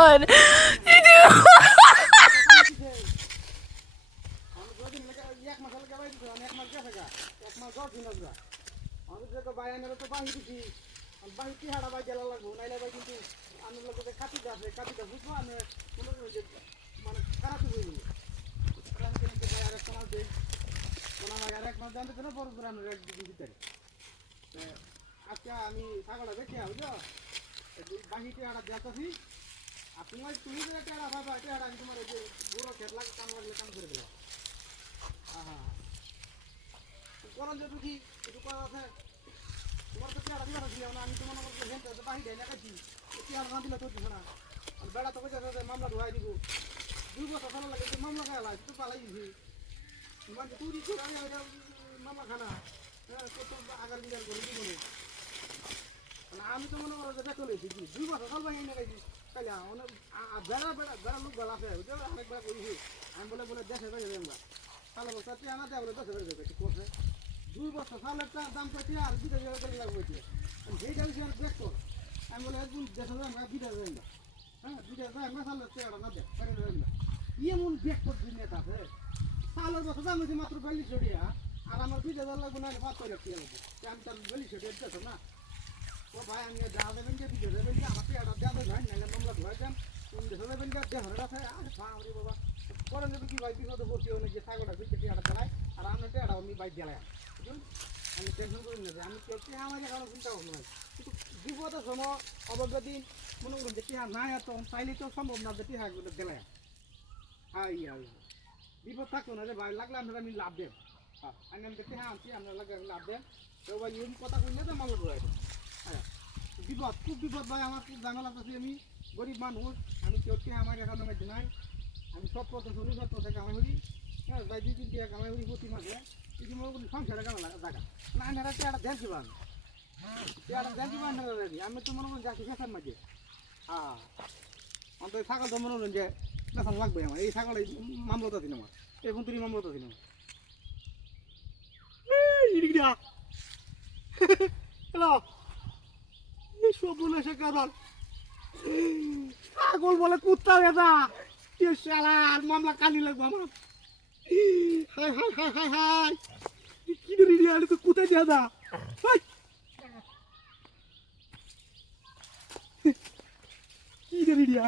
God. আচ্ছা আমি ছাগলটা দেখি বুঝছো বাহিতে একটা দেখছি আর তোমার তুমি যে একটা ভাবা এটা আমি তোমার ওই যে বুড়ো খেত লাগে কাম লাগলে কাম করে দেবো হ্যাঁ করন যে বুঝি একটু করা আছে তোমার তো পেয়ারা দিবা দিও না আমি তো মনে করছি হেন তো বাহিতে লাগাইছি পেয়ারা না দিলে তো দিছ না আর বেড়া তো কইছে মামলা ধোয়াই দিব 2 বছর ভালো লাগে মামলা খাইলা তো পালাই দিছি মানে তুই করে আমি মামলা খানা হ্যাঁ কত আগার বিগার করে দিব না আমি তো মনে করো যেটা চলে এসেছি 2 বছর ভালো ভাই না খাইছি কাইলা বেড়া বেড়া বেড়া লোক বেলা আছে বুঝছো অনেকবার কইছি আমি বলে বলে দেখে যাবে আমরা তাহলে বলতে তুই আনা দেবো দশ বেড়ে যাবে ঠিক আছে 2 বছর সালের দাম করছি আর বিদে যাবে করে লাগবে আমি সেইটা হচ্ছে আর দেখতো আমি বলে একদিন দেখে যাবে আমরা বিদে যাই না হ্যাঁ বিদে যাই আমরা সালের চেয়ারটা না দেখ করে যাবে না এমন বেক করছি নেতা আছে সালের বছর দাম হয়েছে মাত্র 42 টাকা আর আমার বিদে যাওয়ার লাগবে না 5 টাকা লাগবে আমি তার 42 টাকা দিতেছ না ও ভাই আমি যা দেবেন যে বিদে যাবেন যে আমার চেয়ারটা দেওয়া যায় নাহলে মামলা ধরে দেন তুমি দেখে যাবেন যে দেহরে আছে আরে বাবা বাবা করেন যদি কি ভাই বিপদে পড়ছি অনেক যে ছাগলটা বিকে টিয়াটা চালাই আর আমি টিয়াটা আমি বাইক জ্বালাই বুঝুন আমি টেনশন করি না আমি কেউ আমার এখন চিন্তা করবো না কিন্তু বিপদের সময় অবজ্ঞা দিন মনে করুন যে টিহা নাই আর তখন চাইলে তো সম্ভব না যে টিহা জ্বালাই হাই বিপদ থাকতো না যে ভাই লাগলে আপনারা আমি লাভ দেব হ্যাঁ আমি টিহা আনছি আপনার লাগলে আমি লাভ দেন তো ভাই এরকম কথা কইলে তো মামলা ধরে হ্যাঁ বিপদ খুব বিপদ ভাই আমার খুব ঝামেলা করছি আমি গরিব মানুষ আমি কেউ টিহা আমার এখন মধ্যে নাই আমি সব পথে শুনি সব পথে কামাই করি হ্যাঁ ভাই 2-3 টাকা কামাই করি প্রতি মাসে কিন্তু মনে করি সংসারে কামা জায়গা না আমি একটা ধ্যান দিবান একটা ধ্যান দিবান আমি তো মনে করি যাচ্ছি শেষের মাঝে হ্যাঁ অন্তত ছাগল তো মনে করেন যে বেতন লাগবে আমার এই ছাগল মামলতা ছিল আমার এই ফুন্তুরি মামলতা ছিল হ্যালো এই সব বলে সে কারণ ছাগল বলে কুত্তা বেদা আর মামলা কালি লাগবো আমার high high high high high কি রে রে আরে তো কোথায় যা দা কি রে রিয়া